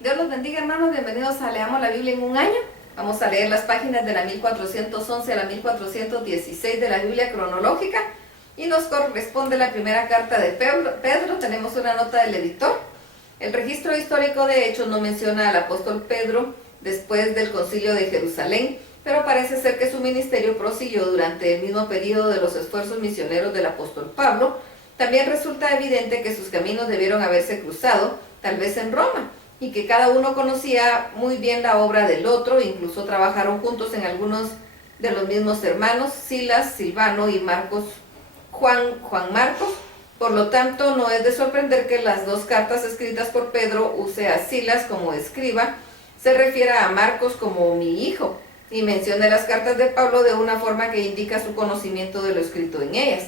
Dios los bendiga, hermanos, bienvenidos a Leamos la Biblia en un año. Vamos a leer las páginas de la 1411 a la 1416 de la Biblia cronológica y nos corresponde la primera carta de Pedro. Tenemos una nota del editor. El registro histórico de Hechos no menciona al apóstol Pedro después del concilio de Jerusalén, pero parece ser que su ministerio prosiguió durante el mismo periodo de los esfuerzos misioneros del apóstol Pablo. También resulta evidente que sus caminos debieron haberse cruzado, tal vez en Roma, y que cada uno conocía muy bien la obra del otro, incluso trabajaron juntos en algunos de los mismos hermanos, Silas, Silvano y Marcos, Juan Marcos. Por lo tanto, no es de sorprender que las dos cartas escritas por Pedro use a Silas como escriba, se refiera a Marcos como mi hijo, y menciona las cartas de Pablo de una forma que indica su conocimiento de lo escrito en ellas.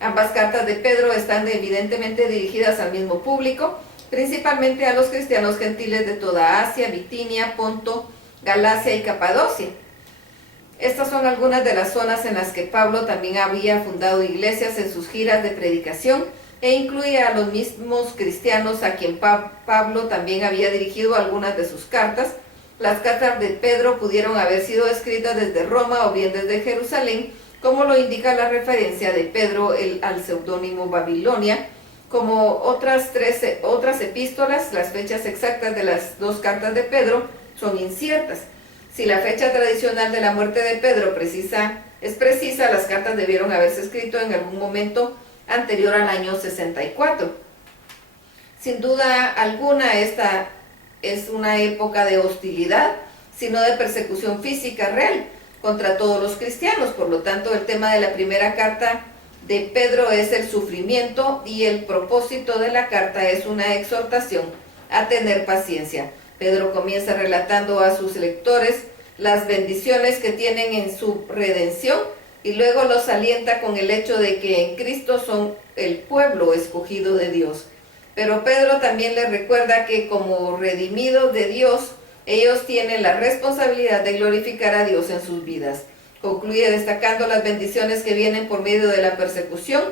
Ambas cartas de Pedro están evidentemente dirigidas al mismo público, principalmente a los cristianos gentiles de toda Asia, Bitinia, Ponto, Galacia y Capadocia. Estas son algunas de las zonas en las que Pablo también había fundado iglesias en sus giras de predicación e incluía a los mismos cristianos a quien Pablo también había dirigido algunas de sus cartas. Las cartas de Pedro pudieron haber sido escritas desde Roma o bien desde Jerusalén, como lo indica la referencia de Pedro al seudónimo Babilonia. Como otras epístolas, las fechas exactas de las dos cartas de Pedro son inciertas. Si la fecha tradicional de la muerte de Pedro es precisa, las cartas debieron haberse escrito en algún momento anterior al año 64. Sin duda alguna, esta es una época de hostilidad, sino de persecución física real contra todos los cristianos. Por lo tanto, el tema de la primera carta de Pedro es el sufrimiento y el propósito de la carta es una exhortación a tener paciencia. Pedro comienza relatando a sus lectores las bendiciones que tienen en su redención y luego los alienta con el hecho de que en Cristo son el pueblo escogido de Dios. Pero Pedro también les recuerda que como redimidos de Dios, ellos tienen la responsabilidad de glorificar a Dios en sus vidas. Concluye destacando las bendiciones que vienen por medio de la persecución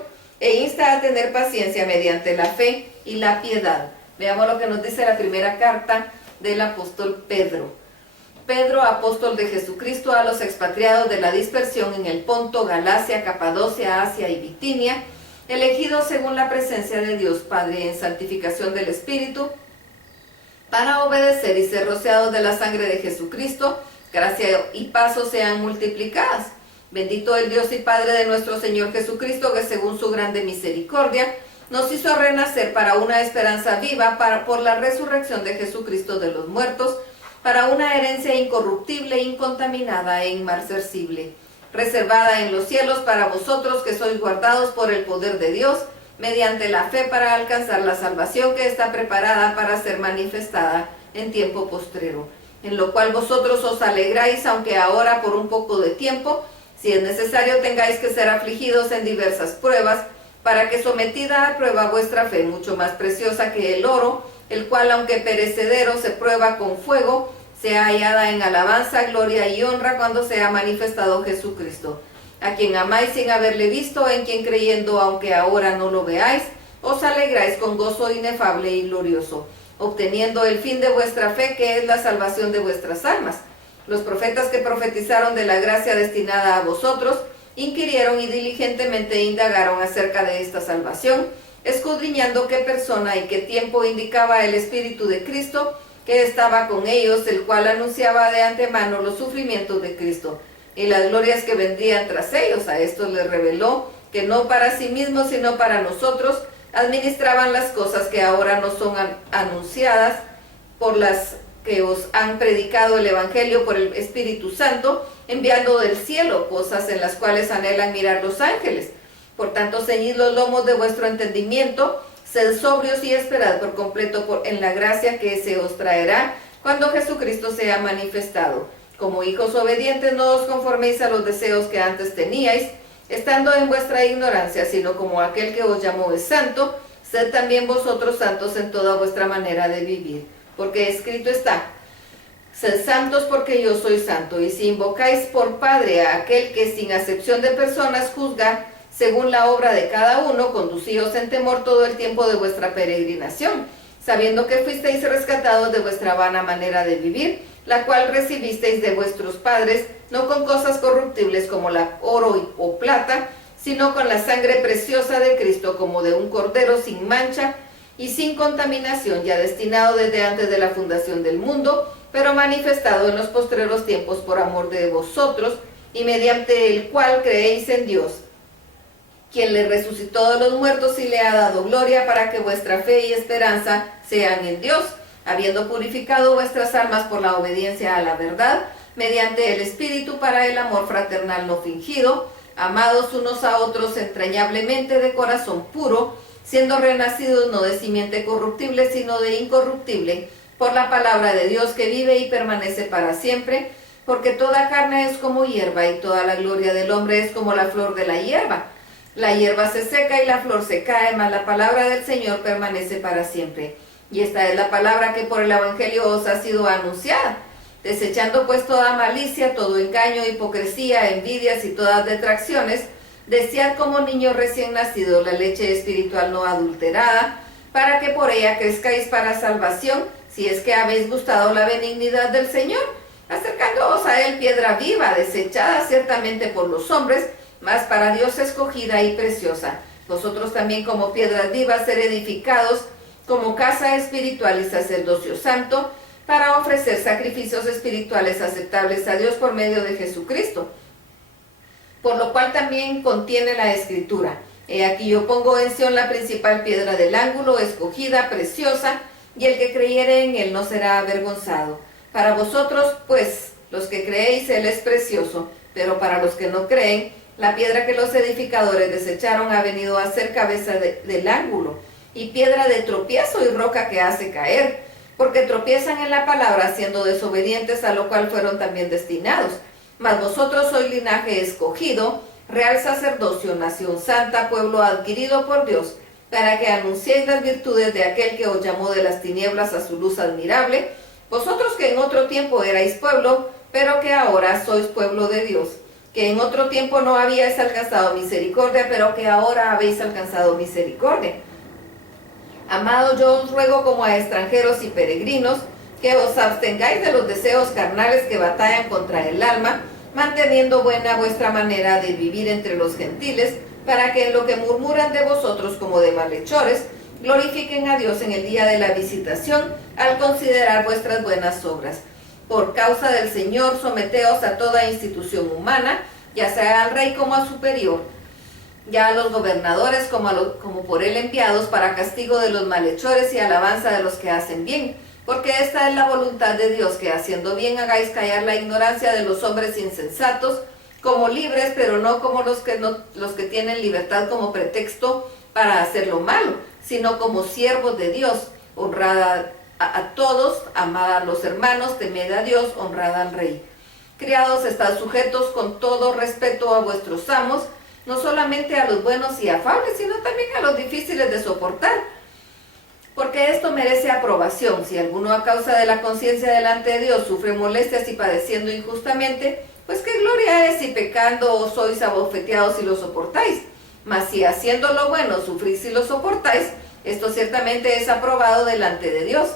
e insta a tener paciencia mediante la fe y la piedad. Veamos lo que nos dice la primera carta del apóstol Pedro. Pedro, apóstol de Jesucristo, a los expatriados de la dispersión en el Ponto, Galacia, Capadocia, Asia y Bitinia, elegidos según la presencia de Dios Padre en santificación del Espíritu, para obedecer y ser rociados de la sangre de Jesucristo, gracia y paz sean multiplicadas. Bendito el Dios y Padre de nuestro Señor Jesucristo, que según su grande misericordia nos hizo renacer para una esperanza viva por la resurrección de Jesucristo de los muertos, para una herencia incorruptible, incontaminada e inmarcesible, reservada en los cielos para vosotros que sois guardados por el poder de Dios, mediante la fe para alcanzar la salvación que está preparada para ser manifestada en tiempo postrero, en lo cual vosotros os alegráis, aunque ahora por un poco de tiempo, si es necesario tengáis que ser afligidos en diversas pruebas, para que sometida a prueba vuestra fe, mucho más preciosa que el oro, el cual aunque perecedero se prueba con fuego, sea hallada en alabanza, gloria y honra cuando sea manifestado Jesucristo, a quien amáis sin haberle visto, en quien creyendo, aunque ahora no lo veáis, os alegráis con gozo inefable y glorioso, obteniendo el fin de vuestra fe, que es la salvación de vuestras almas. Los profetas que profetizaron de la gracia destinada a vosotros, inquirieron y diligentemente indagaron acerca de esta salvación, escudriñando qué persona y qué tiempo indicaba el Espíritu de Cristo, que estaba con ellos, el cual anunciaba de antemano los sufrimientos de Cristo, y las glorias que vendrían tras ellos. A estos les reveló que no para sí mismos, sino para nosotros, administraban las cosas que ahora no son anunciadas por las que os han predicado el Evangelio por el Espíritu Santo, enviando del cielo, cosas en las cuales anhelan mirar los ángeles. Por tanto, ceñid los lomos de vuestro entendimiento, sed sobrios y esperad por completo en la gracia que se os traerá cuando Jesucristo sea manifestado. Como hijos obedientes, no os conforméis a los deseos que antes teníais, estando en vuestra ignorancia, sino como aquel que os llamó es santo, sed también vosotros santos en toda vuestra manera de vivir. Porque escrito está: sed santos porque yo soy santo. Y si invocáis por Padre a aquel que sin acepción de personas juzga según la obra de cada uno, conducíos en temor todo el tiempo de vuestra peregrinación, sabiendo que fuisteis rescatados de vuestra vana manera de vivir, la cual recibisteis de vuestros padres, no con cosas corruptibles como la oro o plata, sino con la sangre preciosa de Cristo, como de un cordero sin mancha y sin contaminación, ya destinado desde antes de la fundación del mundo, pero manifestado en los postreros tiempos por amor de vosotros, y mediante el cual creéis en Dios, quien le resucitó de los muertos y le ha dado gloria, para que vuestra fe y esperanza sean en Dios, habiendo purificado vuestras almas por la obediencia a la verdad, mediante el Espíritu, para el amor fraternal no fingido, amados unos a otros entrañablemente de corazón puro, siendo renacidos no de simiente corruptible, sino de incorruptible, por la palabra de Dios que vive y permanece para siempre, porque toda carne es como hierba, y toda la gloria del hombre es como la flor de la hierba. La hierba se seca y la flor se cae, mas la palabra del Señor permanece para siempre. Y esta es la palabra que por el Evangelio os ha sido anunciada. Desechando pues toda malicia, todo engaño, hipocresía, envidias y todas detracciones, desead como niños recién nacidos la leche espiritual no adulterada, para que por ella crezcáis para salvación, si es que habéis gustado la benignidad del Señor, acercándoos a él piedra viva, desechada ciertamente por los hombres, mas para Dios escogida y preciosa. Vosotros también como piedras vivas ser edificados, como casa espiritual y sacerdocio santo, para ofrecer sacrificios espirituales aceptables a Dios por medio de Jesucristo. Por lo cual también contiene la Escritura: He aquí yo pongo en Sión la principal piedra del ángulo, escogida, preciosa, y el que creyere en él no será avergonzado. Para vosotros, pues, los que creéis, él es precioso, pero para los que no creen, la piedra que los edificadores desecharon ha venido a ser cabeza del ángulo, y piedra de tropiezo y roca que hace caer, porque tropiezan en la palabra, siendo desobedientes, a lo cual fueron también destinados. Mas vosotros sois linaje escogido, real sacerdocio, nación santa, pueblo adquirido por Dios, para que anunciéis las virtudes de aquel que os llamó de las tinieblas a su luz admirable, vosotros que en otro tiempo erais pueblo, pero que ahora sois pueblo de Dios, que en otro tiempo no habíais alcanzado misericordia, pero que ahora habéis alcanzado misericordia. Amados, yo os ruego como a extranjeros y peregrinos, que os abstengáis de los deseos carnales que batallan contra el alma, manteniendo buena vuestra manera de vivir entre los gentiles, para que en lo que murmuran de vosotros como de malhechores, glorifiquen a Dios en el día de la visitación, al considerar vuestras buenas obras. Por causa del Señor, someteos a toda institución humana, ya sea al rey como al superior, ya a los gobernadores como por él enviados, para castigo de los malhechores y alabanza de los que hacen bien. Porque esta es la voluntad de Dios, que haciendo bien hagáis callar la ignorancia de los hombres insensatos, como libres, pero no como los que tienen libertad como pretexto para hacer lo malo, sino como siervos de Dios. Honrad a todos, amad a los hermanos, temed a Dios, honrad al rey. Criados, estad sujetos con todo respeto a vuestros amos, no solamente a los buenos y afables, sino también a los difíciles de soportar. Porque esto merece aprobación. Si alguno a causa de la conciencia delante de Dios sufre molestias y padeciendo injustamente, pues qué gloria es si pecando sois abofeteados y lo soportáis. Mas si haciendo lo bueno sufrís y lo soportáis, esto ciertamente es aprobado delante de Dios.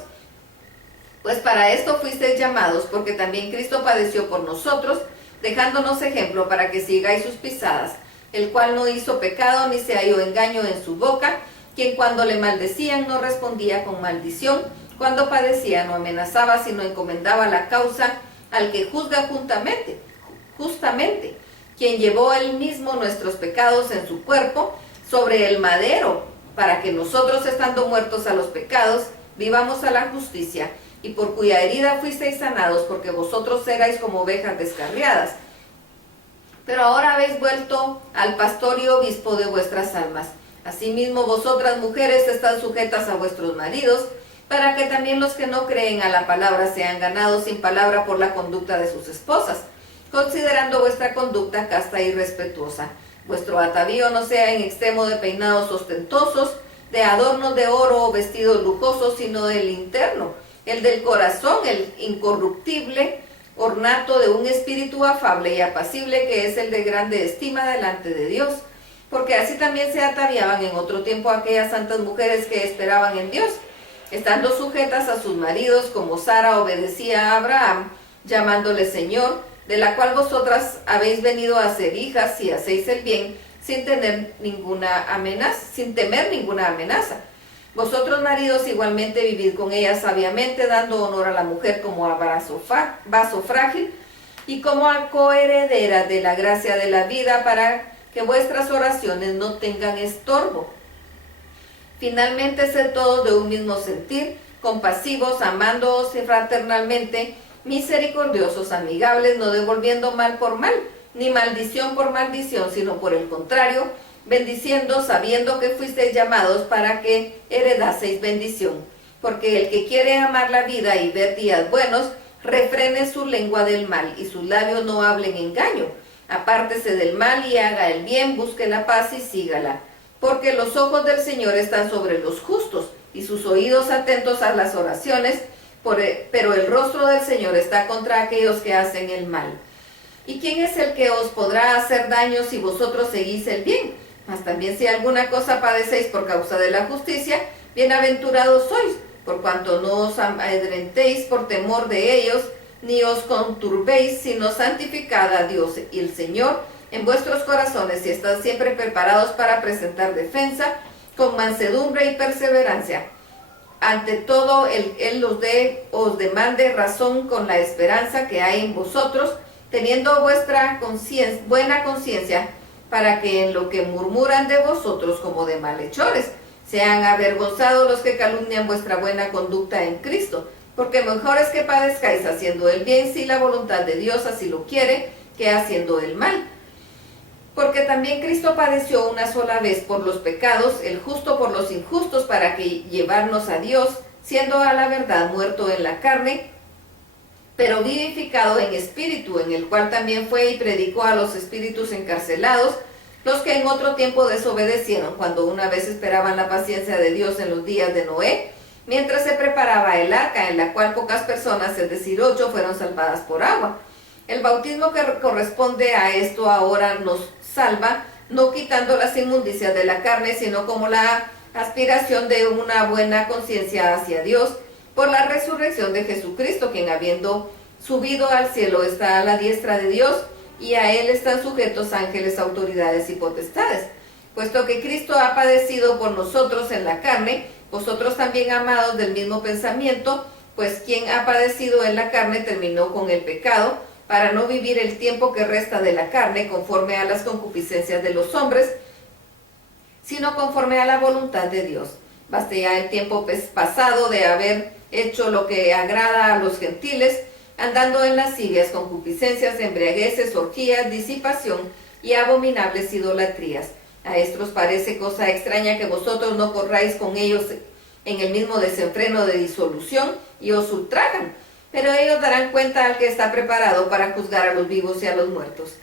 Pues para esto fuisteis llamados, porque también Cristo padeció por nosotros, dejándonos ejemplo para que sigáis sus pisadas, el cual no hizo pecado ni se halló engaño en su boca, quien cuando le maldecían no respondía con maldición, cuando padecía no amenazaba, sino encomendaba la causa al que juzga justamente, quien llevó él mismo nuestros pecados en su cuerpo sobre el madero, para que nosotros, estando muertos a los pecados, vivamos a la justicia, y por cuya herida fuisteis sanados, porque vosotros erais como ovejas descarriadas. Pero ahora habéis vuelto al pastor y obispo de vuestras almas. Asimismo, vosotras mujeres estad sujetas a vuestros maridos, para que también los que no creen a la palabra sean ganados sin palabra por la conducta de sus esposas, considerando vuestra conducta casta y respetuosa. Vuestro atavío no sea en extremo de peinados ostentosos, de adornos de oro o vestidos lujosos, sino del interno, el del corazón, el incorruptible ornato de un espíritu afable y apacible, que es el de grande estima delante de Dios. Porque así también se ataviaban en otro tiempo aquellas santas mujeres que esperaban en Dios, estando sujetas a sus maridos, como Sara obedecía a Abraham, llamándole Señor, de la cual vosotras habéis venido a ser hijas si hacéis el bien, sin temer ninguna amenaza. Vosotros, maridos, igualmente vivid con ella sabiamente, dando honor a la mujer como a vaso frágil y como a coheredera de la gracia de la vida, para que vuestras oraciones no tengan estorbo. Finalmente, sed todos de un mismo sentir, compasivos, amándoos fraternalmente, misericordiosos, amigables, no devolviendo mal por mal, ni maldición por maldición, sino por el contrario, bendiciendo, sabiendo que fuisteis llamados para que heredaseis bendición. Porque el que quiere amar la vida y ver días buenos, refrene su lengua del mal, y sus labios no hablen engaño. Apártese del mal y haga el bien, busque la paz y sígala. Porque los ojos del Señor están sobre los justos, y sus oídos atentos a las oraciones, pero el rostro del Señor está contra aquellos que hacen el mal. ¿Y quién es el que os podrá hacer daño si vosotros seguís el bien? Mas también si alguna cosa padecéis por causa de la justicia, bienaventurados sois, por cuanto no os amedrentéis por temor de ellos, ni os conturbéis, sino santificad a Dios y el Señor en vuestros corazones, y estad siempre preparados para presentar defensa con mansedumbre y perseverancia. Ante todo, Él os demande razón con la esperanza que hay en vosotros, teniendo vuestra buena conciencia, para que en lo que murmuran de vosotros como de malhechores, sean avergonzados los que calumnian vuestra buena conducta en Cristo. Porque mejor es que padezcáis haciendo el bien, si la voluntad de Dios así lo quiere, que haciendo el mal. Porque también Cristo padeció una sola vez por los pecados, el justo por los injustos, para que llevarnos a Dios, siendo a la verdad muerto en la carne, pero vivificado en espíritu, en el cual también fue y predicó a los espíritus encarcelados, los que en otro tiempo desobedecieron, cuando una vez esperaban la paciencia de Dios en los días de Noé, mientras se preparaba el arca, en la cual pocas personas, es decir, 8, fueron salvadas por agua. El bautismo que corresponde a esto ahora nos salva, no quitando las inmundicias de la carne, sino como la aspiración de una buena conciencia hacia Dios, por la resurrección de Jesucristo, quien habiendo subido al cielo está a la diestra de Dios, y a él están sujetos ángeles, autoridades y potestades. Puesto que Cristo ha padecido por nosotros en la carne, vosotros también, amados, del mismo pensamiento, pues quien ha padecido en la carne terminó con el pecado, para no vivir el tiempo que resta de la carne conforme a las concupiscencias de los hombres, sino conforme a la voluntad de Dios. Baste ya el tiempo pasado de haber hecho lo que agrada a los gentiles, andando en lascivias, concupiscencias, embriagueces, orgías, disipación y abominables idolatrías. A estos parece cosa extraña que vosotros no corráis con ellos en el mismo desenfreno de disolución, y os ultrajan. Pero ellos darán cuenta al que está preparado para juzgar a los vivos y a los muertos.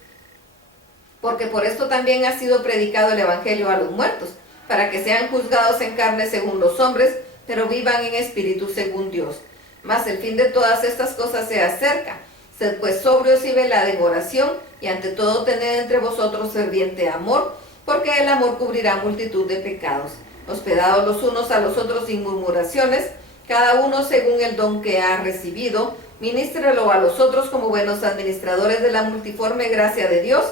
Porque por esto también ha sido predicado el Evangelio a los muertos, para que sean juzgados en carne según los hombres, pero vivan en espíritu según Dios. Mas el fin de todas estas cosas se acerca. Sed pues sobrios y velad en oración, y ante todo tened entre vosotros ferviente amor, porque el amor cubrirá multitud de pecados. Hospedados los unos a los otros sin murmuraciones, cada uno según el don que ha recibido, ministrelo a los otros como buenos administradores de la multiforme gracia de Dios.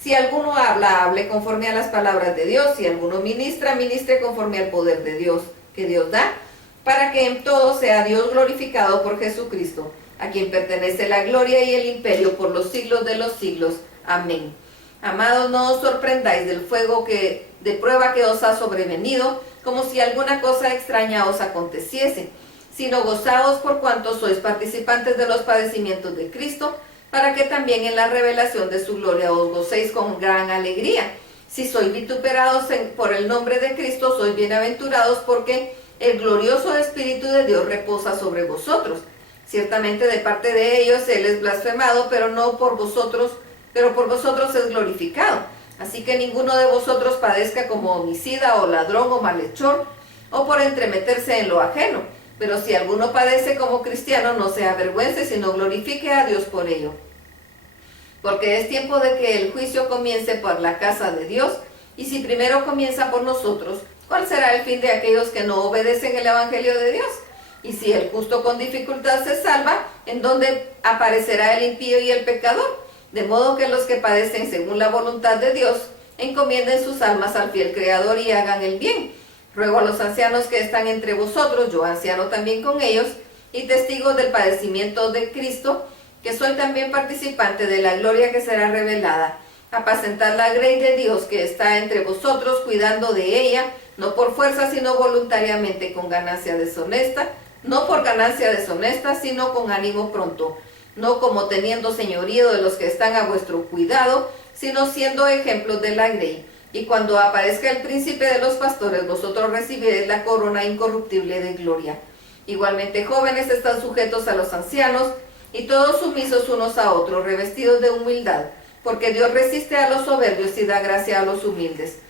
Si alguno habla, hable conforme a las palabras de Dios. Si alguno ministra, ministre conforme al poder de Dios, que Dios da, para que en todo sea Dios glorificado por Jesucristo, a quien pertenece la gloria y el imperio por los siglos de los siglos. Amén. Amados, no os sorprendáis del fuego de prueba que os ha sobrevenido, como si alguna cosa extraña os aconteciese, sino gozaos por cuanto sois participantes de los padecimientos de Cristo, para que también en la revelación de su gloria os gocéis con gran alegría. Si sois vituperados por el nombre de Cristo, sois bienaventurados, porque el glorioso Espíritu de Dios reposa sobre vosotros. Ciertamente de parte de ellos Él es blasfemado, pero por vosotros es glorificado. Así que ninguno de vosotros padezca como homicida o ladrón o malhechor, o por entremeterse en lo ajeno. Pero si alguno padece como cristiano, no se avergüence, sino glorifique a Dios por ello. Porque es tiempo de que el juicio comience por la casa de Dios, y si primero comienza por nosotros, ¿Cuál será el fin de aquellos que no obedecen el Evangelio de Dios? Y si el justo con dificultad se salva, ¿en dónde aparecerá el impío y el pecador? De modo que los que padecen según la voluntad de Dios, encomienden sus almas al fiel Creador y hagan el bien. Ruego a los ancianos que están entre vosotros, yo anciano también con ellos, y testigo del padecimiento de Cristo, que soy también participante de la gloria que será revelada. Apacentad la grey de Dios que está entre vosotros, cuidando de ella, no por fuerza, sino voluntariamente, con ganancia deshonesta, no por ganancia deshonesta, sino con ánimo pronto, no como teniendo señorío de los que están a vuestro cuidado, sino siendo ejemplos de la grey. Y cuando aparezca el príncipe de los pastores, vosotros recibiréis la corona incorruptible de gloria. Igualmente, jóvenes, están sujetos a los ancianos, y todos sumisos unos a otros, revestidos de humildad, porque Dios resiste a los soberbios y da gracia a los humildes.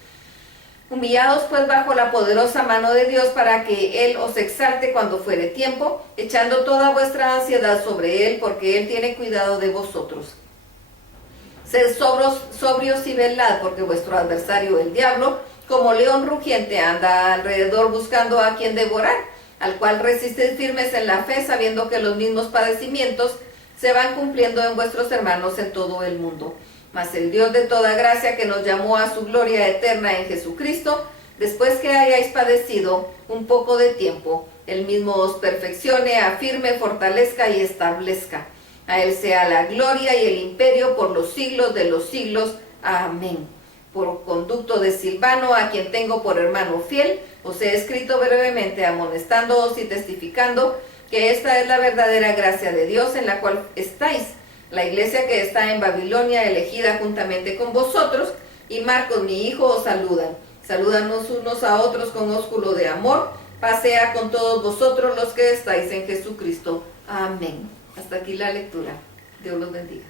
Humillados pues bajo la poderosa mano de Dios, para que Él os exalte cuando fuere tiempo, echando toda vuestra ansiedad sobre Él, porque Él tiene cuidado de vosotros. Sed sobrios y velad, porque vuestro adversario el diablo, como león rugiente, anda alrededor buscando a quien devorar, al cual resistid firmes en la fe, sabiendo que los mismos padecimientos se van cumpliendo en vuestros hermanos en todo el mundo. Mas el Dios de toda gracia, que nos llamó a su gloria eterna en Jesucristo, después que hayáis padecido un poco de tiempo, Él mismo os perfeccione, afirme, fortalezca y establezca. A Él sea la gloria y el imperio por los siglos de los siglos. Amén. Por conducto de Silvano, a quien tengo por hermano fiel, os he escrito brevemente, amonestándoos y testificando que esta es la verdadera gracia de Dios en la cual estáis, la iglesia que está en Babilonia, elegida juntamente con vosotros, y Marcos, mi hijo, os saludan. Salúdanos unos a otros con ósculo de amor. Paz sea con todos vosotros los que estáis en Jesucristo. Amén. Hasta aquí la lectura. Dios los bendiga.